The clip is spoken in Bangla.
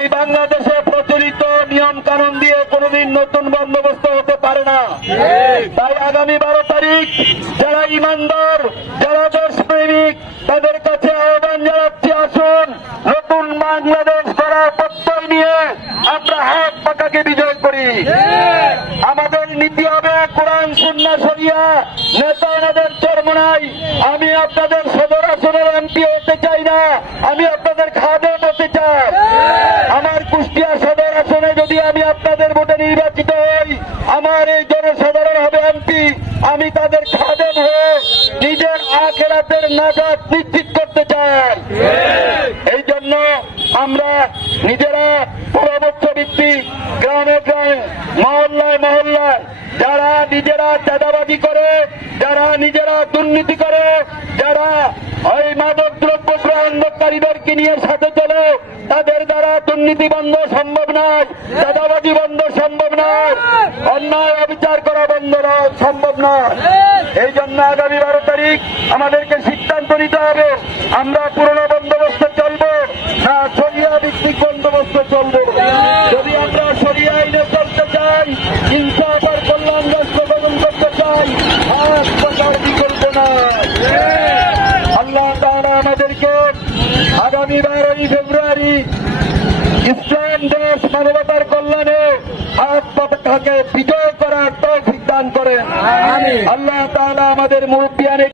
এই বাংলাদেশে প্রচলিত নিয়ম কানুন দিয়ে কোনদিন নতুন বন্দোবস্ত হতে পারে না। তাই আগামী 12 তারিখ যারা ইমানদার, যারা দেশপ্রেমিক, তাদের কাছে আহ্বান জানাচ্ছি, আসুন নতুন বাংলাদেশ গড়ার প্রত্যয় নিয়ে আমরা হাত পাকাকে বিজয় করি। আমাদের নীতি হবে কোরআন, সুন্নাহ, শরিয়া। নেতা আমাদের চরমনাই। আমি আপনাদের সদর আসনের এমপি হতে চাই না, আমি আপনাদের খাদেম হতে চাই। আমার কুষ্টিয়া সদর আসনে যদি আমি আপনাদের ভোটে নির্বাচিত হই, আমার এই জনসাধারণ হবে এমপি, আমি তাদের খাদেম হয়ে নিজের আখিরাতের নাজাত নিশ্চিত করতে চাই। এই জন্য আমরা নিজেরা পরামর্শ ভিত্তিক গ্রামে গ্রামে, মহল্লায় মহল্লায় যারা নিজেরা চাঁদাবাজি করে, যারা নিজেরা দুর্নীতি করে, যারা ওই মাদক দ্রব্য গ্রহণকারীদেরকে নিয়ে সাথে চলে, তাদের দ্বারা দুর্নীতি বন্ধ সম্ভব নয়, চাঁদাবাজি বন্ধ সম্ভব নয়, অন্যায় অবিচার করা বন্ধ সম্ভব নয়। এই জন্য আগামী 12 তারিখ আমাদেরকে সিদ্ধান্ত নিতে হবে, আমরা পুরনো বন্দোবস্ত চলবো না শরিয়া ভিত্তিক বন্দোবস্ত চলবো। যদি আমরা শরিয়া আইনে চলতে চাই, ইনসাফ আর কল্যাণ রাষ্ট্র গঠন করতে চাই, হাত পাকার বিকল্প নয়। আল্লাহ তাআলা আমাদেরকে আগামী 12 ফেব্রুয়ারি ইসলাম দেশ মানবতার কল্যাণে হাত পাকাকে বিজয় করার তৌফিক দান করেন। আল্লাহ তাআলা আমাদের মুরব্বিয়ানে